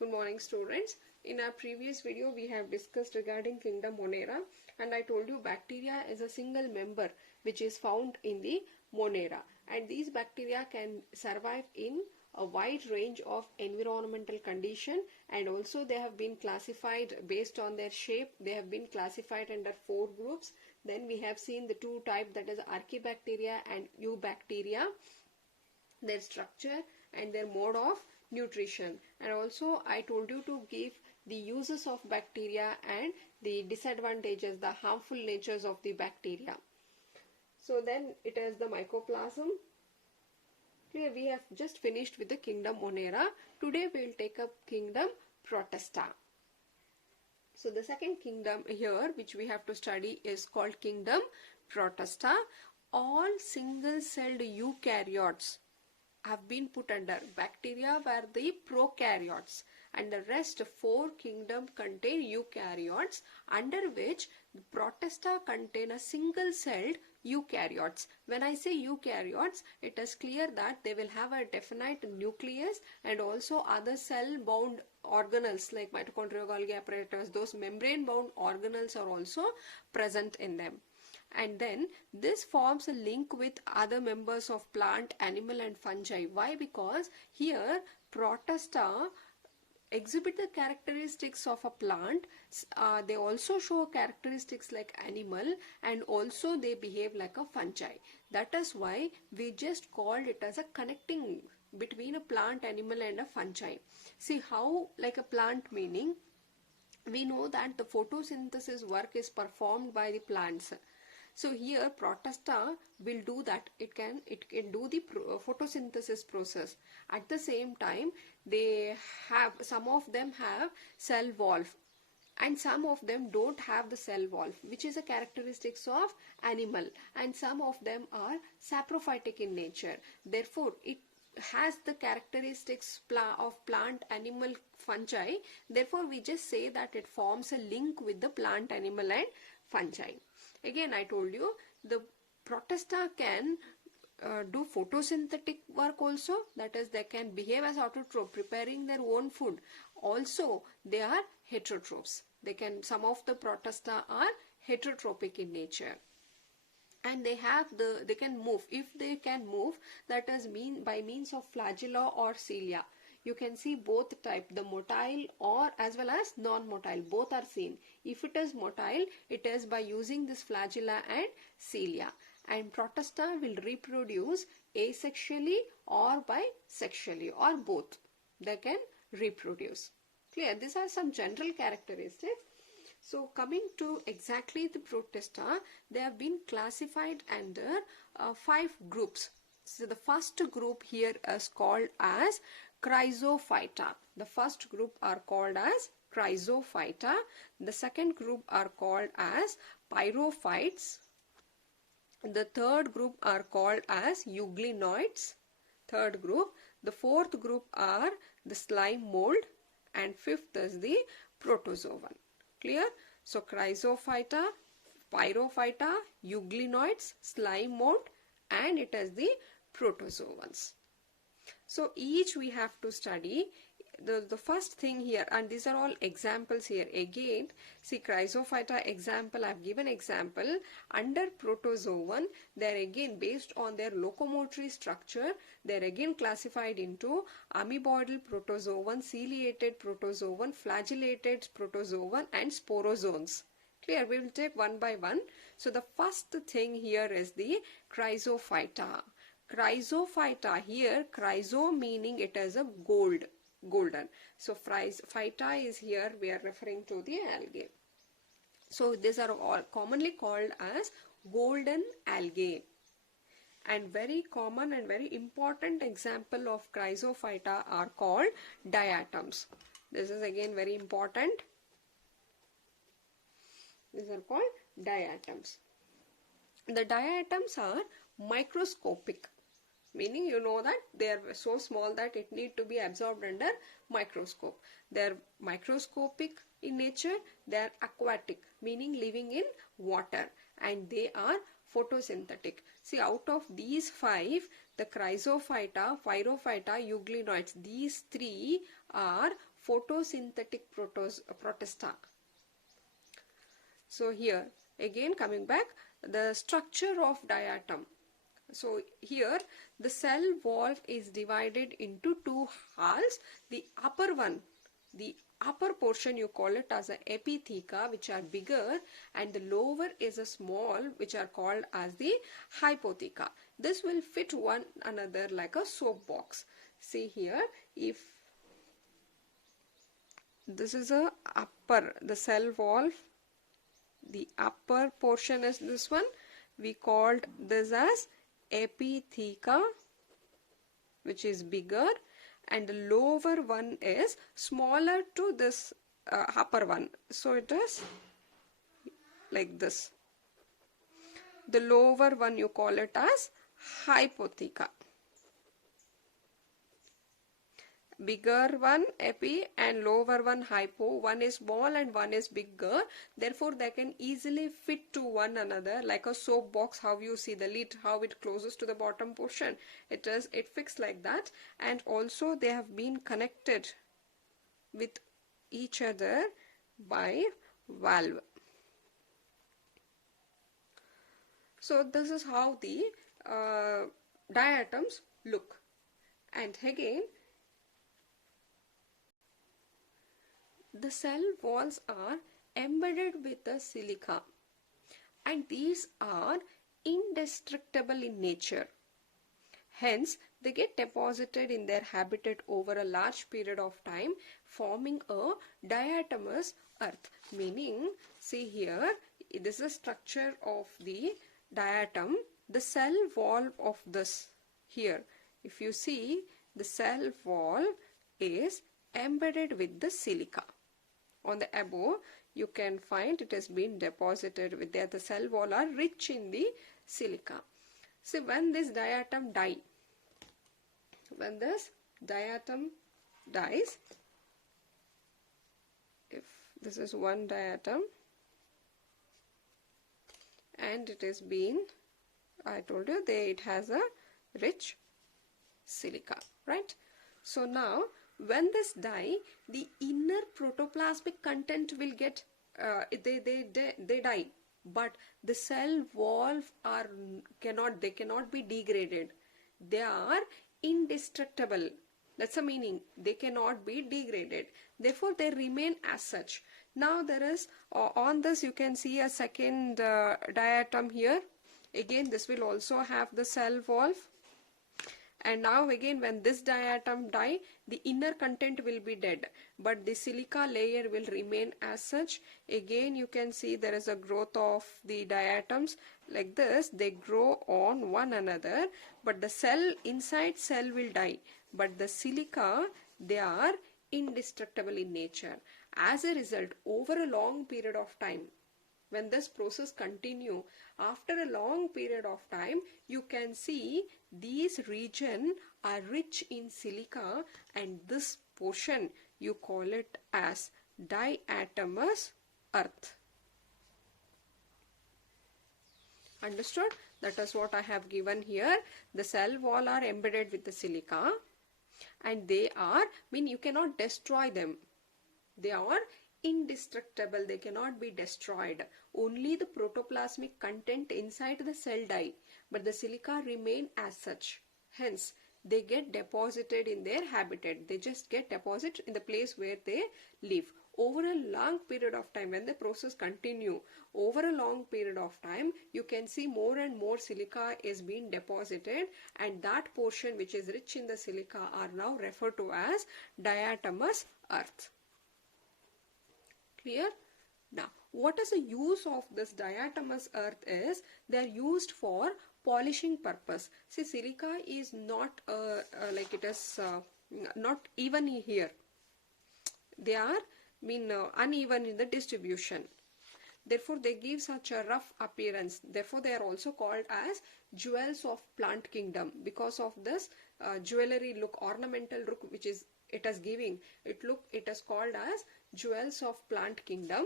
Good morning students. In our previous video we have discussed regarding kingdom Monera, and I told you bacteria is a single member which is found in the Monera, and these bacteria can survive in a wide range of environmental condition, and also they have been classified based on their shape. They have been classified under 4 groups. Then we have seen the 2 types, that is Archaebacteria and Eubacteria, their structure and their mode of nutrition. And also I told you to give the uses of bacteria and the disadvantages, the harmful natures of the bacteria. So then it is the mycoplasm. Here we have just finished with the kingdom Monera. Today we will take up kingdom Protista. So the second kingdom here which we have to study is called kingdom Protista. All single-celled eukaryotes have been put under. Bacteria were the prokaryotes, and the rest 4 kingdom contain eukaryotes, under which the Protista contain a single-celled eukaryotes. When I say eukaryotes, it is clear that they will have a definite nucleus and also other cell-bound organelles like mitochondria, Golgi apparatus. Those membrane-bound organelles are also present in them. And then this forms a link with other members of plant, animal and fungi. Why? Because here Protista exhibit the characteristics of a plant. They also show characteristics like animal, and also they behave like a fungi. That is why we just called it as a connecting between a plant, animal and a fungi. See how like a plant, meaning we know that the photosynthesis work is performed by the plants. So here Protista will do that. It can do the photosynthesis process. At the same time, they have, some of them have cell wall, and some of them don't have the cell wall, which is a characteristics of animal, and some of them are saprophytic in nature. Therefore, it has the characteristics of plant, animal, fungi. Therefore, we just say that it forms a link with the plant, animal and fungi. Again, I told you the Protista can do photosynthetic work also, that is they can behave as autotroph, preparing their own food. Also they are heterotrophs. They can, some of the Protista are heterotrophic in nature, and they can move. If they can move, that is by means of flagella or cilia. You can see both type, the motile or as well as non-motile, both are seen. If it is motile, it is by using this flagella and cilia. And Protista will reproduce asexually or bisexually, or both. They can reproduce. Clear? These are some general characteristics. So coming to exactly the Protista, they have been classified under 5 groups. So the first group here is called as Chrysophyta. The first group are called as Chrysophyta. The second group are called as Pyrophytes. The third group are called as Euglenoids. Third group. The fourth group are the slime mold, and fifth is the Protozoan. Clear? So Chrysophyta, Pyrophyta, Euglenoids, slime mold, and it is the Protozoans. So each we have to study. The first thing here, and these are all examples here. Again, see Chrysophyta example, I have given example. Under Protozoan, they are again based on their locomotory structure. They are again classified into amoeboidal protozoan, ciliated protozoan, flagellated protozoan and sporozoans. Clear? We will take one by one. So the first thing here is the Chrysophyta. Chrysophyta, here chryso meaning it is a golden. So phyta is here, we are referring to the algae. So these are all commonly called as golden algae. And very common and very important example of Chrysophyta are called diatoms. This is again very important. These are called diatoms. The diatoms are microscopic, meaning you know that they are so small that it need to be absorbed under microscope. They are microscopic in nature. They are aquatic, meaning living in water, and they are photosynthetic. See, out of these 5, the Chrysophyta, Phyrophyta, euglenoids. These three are photosynthetic protista. So here again coming back, the structure of diatom. So here the cell wall is divided into two halves. The upper one, the upper portion you call it as a epitheca, which are bigger, and the lower is a small, which are called as the hypotheca. This will fit one another like a soap box. See here, if this is a upper, the cell wall, the upper portion is this one, we called this as epitheca, which is bigger, and the lower one is smaller to this upper one. So it is like this. The lower one you call it as hypotheca. Bigger one epi and lower one hypo. One is small and one is bigger. Therefore, they can easily fit to one another like a soap box. How you see the lid, how it closes to the bottom portion. It fixed like that. And also they have been connected with each other by valve. So this is how the diatoms look. And again, the cell walls are embedded with the silica, and these are indestructible in nature. Hence, they get deposited in their habitat over a large period of time, forming a diatomous earth. Meaning, see here, this is the structure of the diatom. The cell wall of this here, if you see, the cell wall is embedded with the silica. On the above, you can find it has been deposited with there. The cell wall are rich in the silica. See, when this diatom dies, if this is one diatom and it has been, I told you, it has a rich silica, right? So now, when this die, the inner protoplasmic content will get, they die, but the cell wall cannot be degraded. They are indestructible. That's the meaning. They cannot be degraded. Therefore, they remain as such. Now there is, on this you can see a second diatom here. Again, this will also have the cell wall. And now again, when this diatom die, the inner content will be dead, but the silica layer will remain as such. Again, you can see there is a growth of the diatoms like this. They grow on one another, but the cell inside cell will die, but the silica, they are indestructible in nature. As a result, over a long period of time, when this process continue, after a long period of time, you can see these region are rich in silica, and this portion you call it as diatomous earth. Understood? That is what I have given here. The cell wall are embedded with the silica, and they are, you cannot destroy them. They are indestructible. They cannot be destroyed. Only the protoplasmic content inside the cell die, but the silica remain as such. Hence, they get deposited in their habitat. They just get deposited in the place where they live. Over a long period of time, when the process continue, over a long period of time, you can see more and more silica is being deposited, and that portion which is rich in the silica are now referred to as diatomous earth. Clear? Now, what is the use of this diatomous earth is, they are used for polishing purpose. See, silica is not like it is not even here. They are uneven in the distribution. Therefore, they give such a rough appearance. Therefore, they are also called as jewels of plant kingdom. Because of this jewelry look, ornamental look which is it is giving, it is called as jewels of plant kingdom,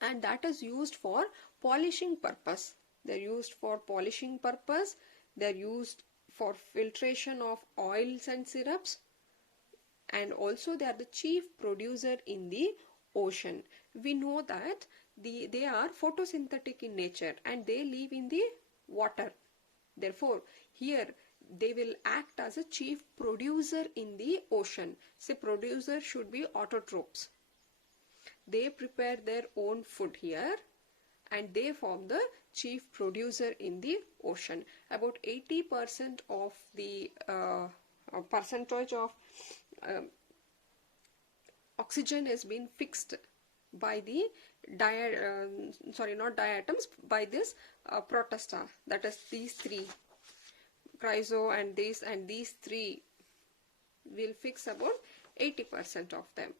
and that is used for polishing purpose. They are used for polishing purpose. They are used for filtration of oils and syrups, and also they are the chief producer in the ocean. We know that they are photosynthetic in nature and they live in the water. Therefore, here they will act as a chief producer in the ocean. Say producer should be autotrophs. They prepare their own food here and they form the chief producer in the ocean. About 80% of the percentage of oxygen has been fixed by the not diatoms, by this protista, that is these three, chryso and these three will fix about 80% of them.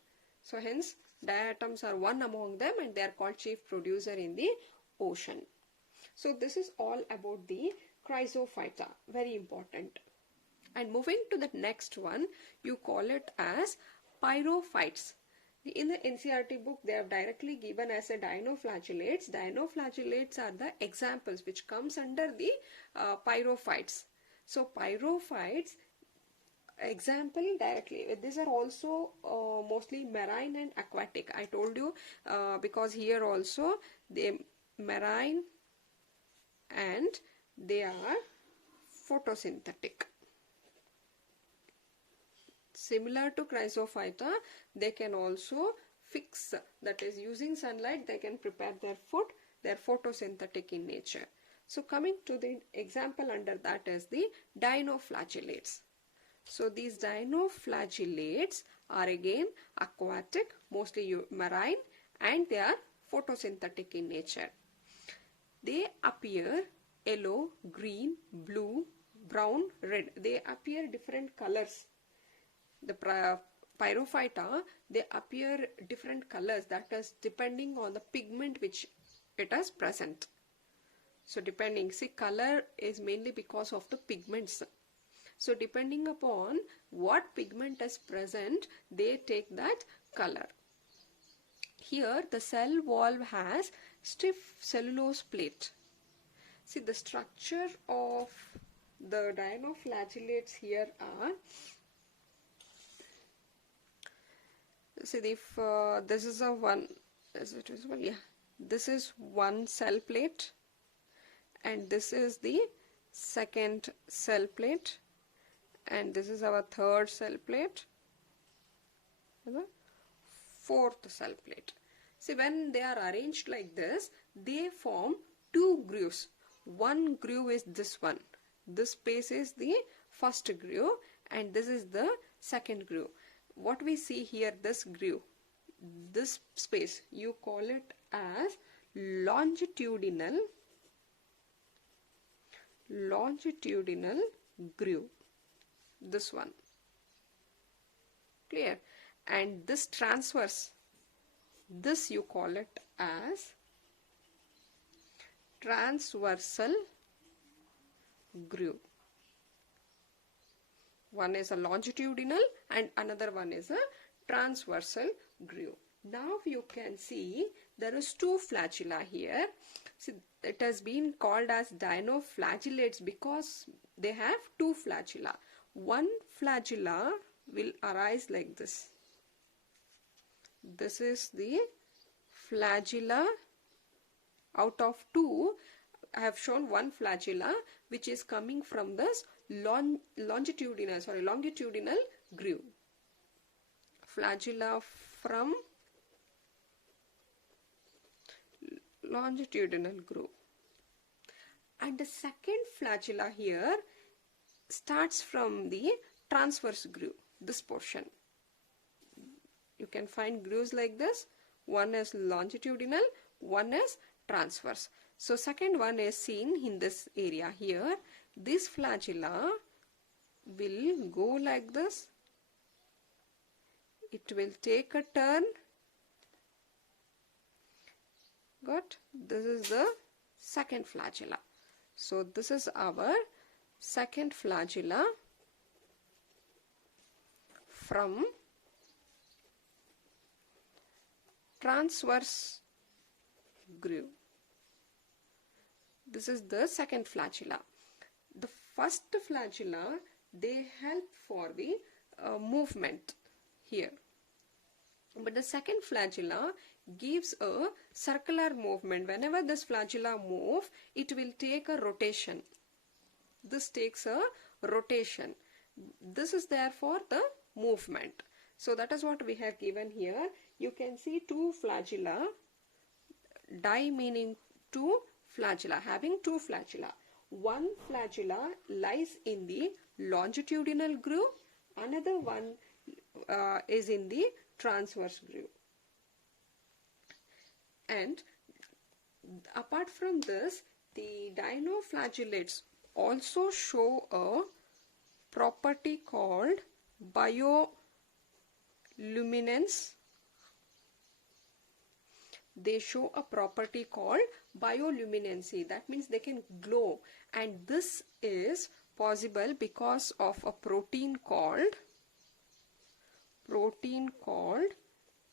So hence diatoms are one among them and they are called chief producer in the ocean. So this is all about the chrysophyta, very important. And moving to the next one, you call it as pyrophytes. In the NCERT book, they have directly given as a dinoflagellates. Dinoflagellates are the examples which comes under the pyrophytes. So pyrophytes, example directly, these are also mostly marine and aquatic. I told you because here also they marine and they are photosynthetic. Similar to chrysophyta, they can also fix, that is using sunlight they can prepare their food. They are photosynthetic in nature. So coming to the example under that is the dinoflagellates. So these dinoflagellates are again aquatic, mostly marine, and they are photosynthetic in nature. They appear yellow, green, blue, brown, red. They appear different colors. The pyrophyta, they appear different colors, that is depending on the pigment which it has present. So depending, see, color is mainly because of the pigments. So depending upon what pigment is present, they take that color. Here the cell wall has stiff cellulose plate. See, the structure of the dinoflagellates here are, see, if this is a one, as it is one, yeah, this is one cell plate and this is the second cell plate and this is our third cell plate and the fourth cell plate. See, when they are arranged like this, they form two grooves. One groove is this one. This space is the first groove and this is the second groove. What we see here, this groove, this space, you call it as longitudinal groove. This one, clear? And this transverse, this you call it as transversal groove. One is a longitudinal and another one is a transversal groove. Now you can see there is two flagella here. See, it has been called as dinoflagellates because they have two flagella. One flagella will arise like this. This is the flagella. Out of two, I have shown one flagella which is coming from this longitudinal groove. Flagella from longitudinal groove. And the second flagella here starts from the transverse groove, this portion. You can find grooves like this. One is longitudinal, one is transverse. So second one is seen in this area here. This flagella will go like this. It will take a turn. Got? This is the second flagella. So this is our second flagella from transverse groove. This is the second flagella. The first flagella, they help for the movement here. But the second flagella gives a circular movement. Whenever this flagella move, it will take a rotation. This takes a rotation. This is therefore the movement. So that is what we have given here. You can see two flagella, di meaning two flagella, having two flagella. One flagella lies in the longitudinal groove, another one is in the transverse groove. And apart from this, the dinoflagellates also show a property called bioluminescence. They show a property called bioluminescence. That means they can glow, and this is possible because of a protein called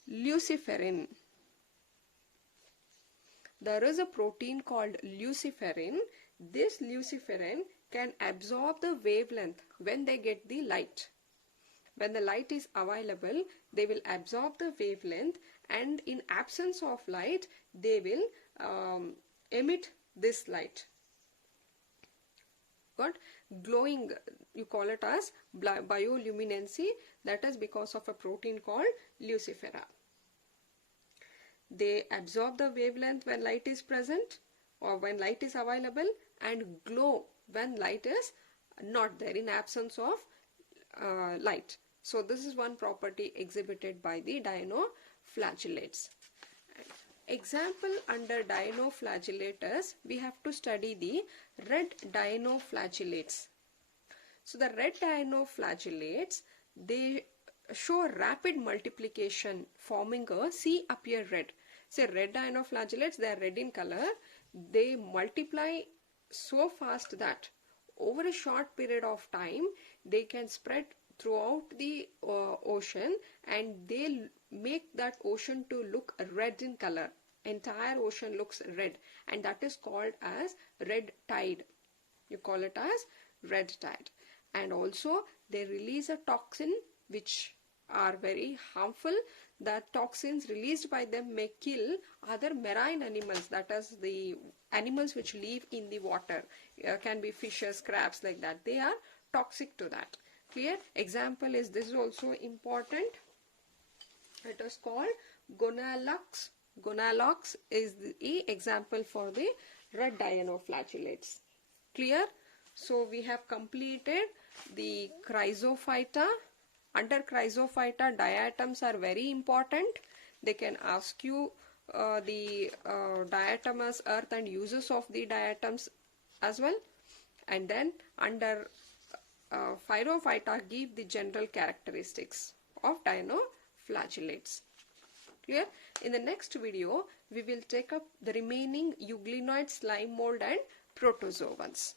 luciferin. There is a protein called luciferin. This luciferin can absorb the wavelength when they get the light. When the light is available, they will absorb the wavelength, and in absence of light, they will emit this light. Got? Glowing, you call it as bioluminescence. That is because of a protein called lucifera. They absorb the wavelength when light is present or when light is available, and glow when light is not there, in absence of light. So this is one property exhibited by the dinoflagellates. Example under dinoflagellators, we have to study the red dinoflagellates. So the red dinoflagellates, they show rapid multiplication, forming a sea appear red. Say red dinoflagellates, they are red in color. They multiply so fast that over a short period of time, they can spread throughout the ocean, and they make that ocean to look red in color. Entire ocean looks red, and that is called as red tide. You call it as red tide. And also they release a toxin which are very harmful. The toxins released by them may kill other marine animals, that is the animals which live in the water, can be fishes, crabs, like that. They are toxic to that. Clear? Example is, this is also important. It is called Gonalox. Gonalox is the example for the red dinoflagellates. Clear? So we have completed the Chrysophyta. Under Chrysophyta, diatoms are very important. They can ask you the diatomous earth and uses of the diatoms as well. And then under Phyrophyta, give the general characteristics of dinoflagellates. Clear? In the next video, we will take up the remaining euglenoid, slime mold and protozoans.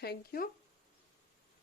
Thank you.